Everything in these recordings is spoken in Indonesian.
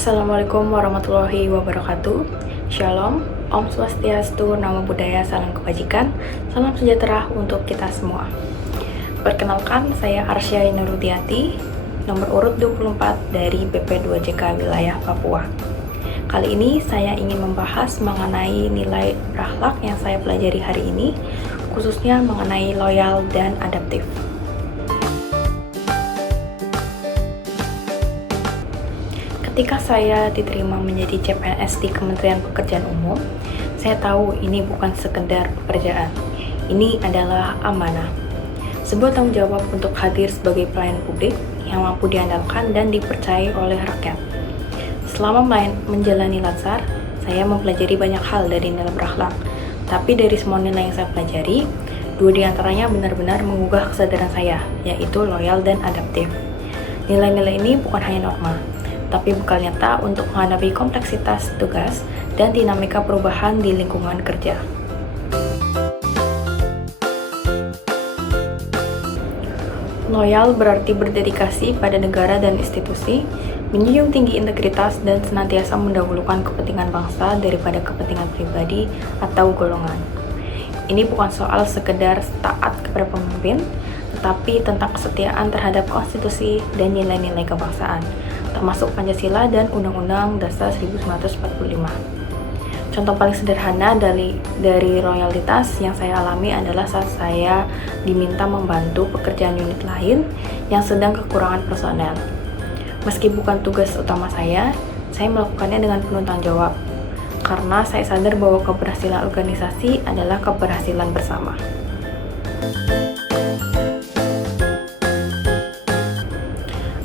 Assalamualaikum warahmatullahi wabarakatuh. Shalom, Om Swastiastu, Namo Buddhaya, Salam Kebajikan, Salam Sejahtera untuk kita semua. Perkenalkan, saya Arsya Nurutiati, nomor urut 24 dari BP2JK wilayah Papua. Kali ini saya ingin membahas mengenai nilai berakhlak yang saya pelajari hari ini, khususnya mengenai loyal dan adaptif. Ketika saya diterima menjadi CPNS di Kementerian Pekerjaan Umum, saya tahu ini bukan sekedar pekerjaan. Ini adalah amanah. Sebuah tanggung jawab untuk hadir sebagai pelayan publik yang mampu diandalkan dan dipercayai oleh rakyat. Selama menjalani Latsar, saya mempelajari banyak hal dari nilai berakhlak. Tapi dari semua nilai yang saya pelajari, 2 diantaranya benar-benar menggugah kesadaran saya, yaitu loyal dan adaptif. Nilai-nilai ini bukan hanya norma, tapi bekal nyata untuk menghadapi kompleksitas tugas dan dinamika perubahan di lingkungan kerja. Loyal berarti berdedikasi pada negara dan institusi, menjunjung tinggi integritas dan senantiasa mendahulukan kepentingan bangsa daripada kepentingan pribadi atau golongan. Ini bukan soal sekedar taat kepada pemimpin, tetapi tentang kesetiaan terhadap konstitusi dan nilai-nilai kebangsaan, termasuk Pancasila dan Undang-Undang Dasar 1945. Contoh paling sederhana dari loyalitas yang saya alami adalah saat saya diminta membantu pekerjaan unit lain yang sedang kekurangan personel. Meski bukan tugas utama saya melakukannya dengan penuh tanggung jawab, karena saya sadar bahwa keberhasilan organisasi adalah keberhasilan bersama.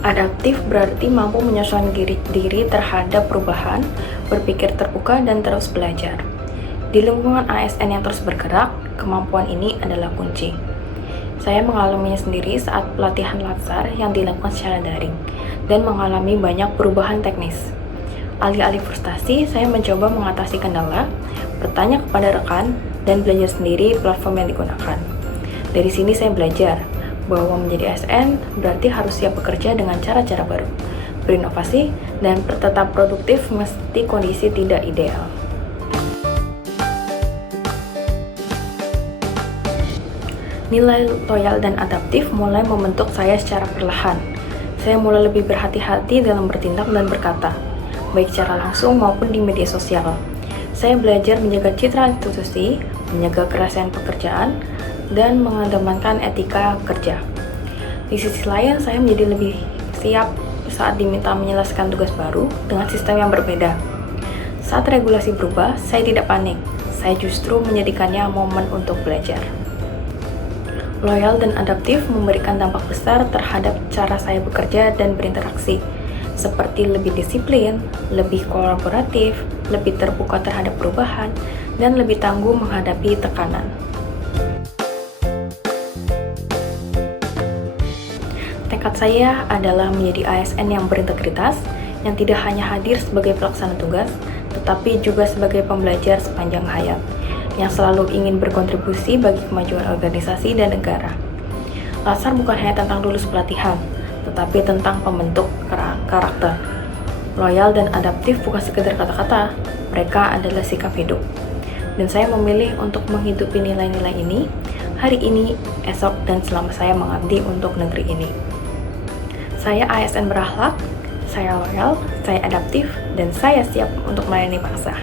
Adaptif berarti mampu menyesuaikan diri terhadap perubahan, berpikir terbuka, dan terus belajar. Di lingkungan ASN yang terus bergerak, kemampuan ini adalah kunci. Saya mengalaminya sendiri saat pelatihan Latsar yang dilakukan secara daring, dan mengalami banyak perubahan teknis. Alih-alih frustasi, saya mencoba mengatasi kendala, bertanya kepada rekan, dan belajar sendiri platform yang digunakan. Dari sini saya belajar bahwa menjadi ASN berarti harus siap bekerja dengan cara-cara baru, berinovasi, dan tetap produktif meski kondisi tidak ideal. Nilai loyal dan adaptif mulai membentuk saya secara perlahan. Saya mulai lebih berhati-hati dalam bertindak dan berkata, baik secara langsung maupun di media sosial. Saya belajar menjaga citra institusi, menjaga kerahasiaan pekerjaan, dan mengedepankan etika kerja. Di sisi lain, saya menjadi lebih siap saat diminta menyelesaikan tugas baru dengan sistem yang berbeda. Saat regulasi berubah, saya tidak panik. Saya justru menjadikannya momen untuk belajar. Loyal dan adaptif memberikan dampak besar terhadap cara saya bekerja dan berinteraksi, seperti lebih disiplin, lebih kolaboratif, lebih terbuka terhadap perubahan, dan lebih tangguh menghadapi tekanan. Tekad saya adalah menjadi ASN yang berintegritas, yang tidak hanya hadir sebagai pelaksana tugas, tetapi juga sebagai pembelajar sepanjang hayat, yang selalu ingin berkontribusi bagi kemajuan organisasi dan negara. Latsar bukan hanya tentang lulus pelatihan, tetapi tentang pembentuk karakter. Loyal dan adaptif bukan sekedar kata-kata, mereka adalah sikap hidup. Dan saya memilih untuk menghidupi nilai-nilai ini, hari ini, esok, dan selama saya mengabdi untuk negeri ini. Saya ASN berakhlak, saya loyal, saya adaptif, dan saya siap untuk melayani bangsa.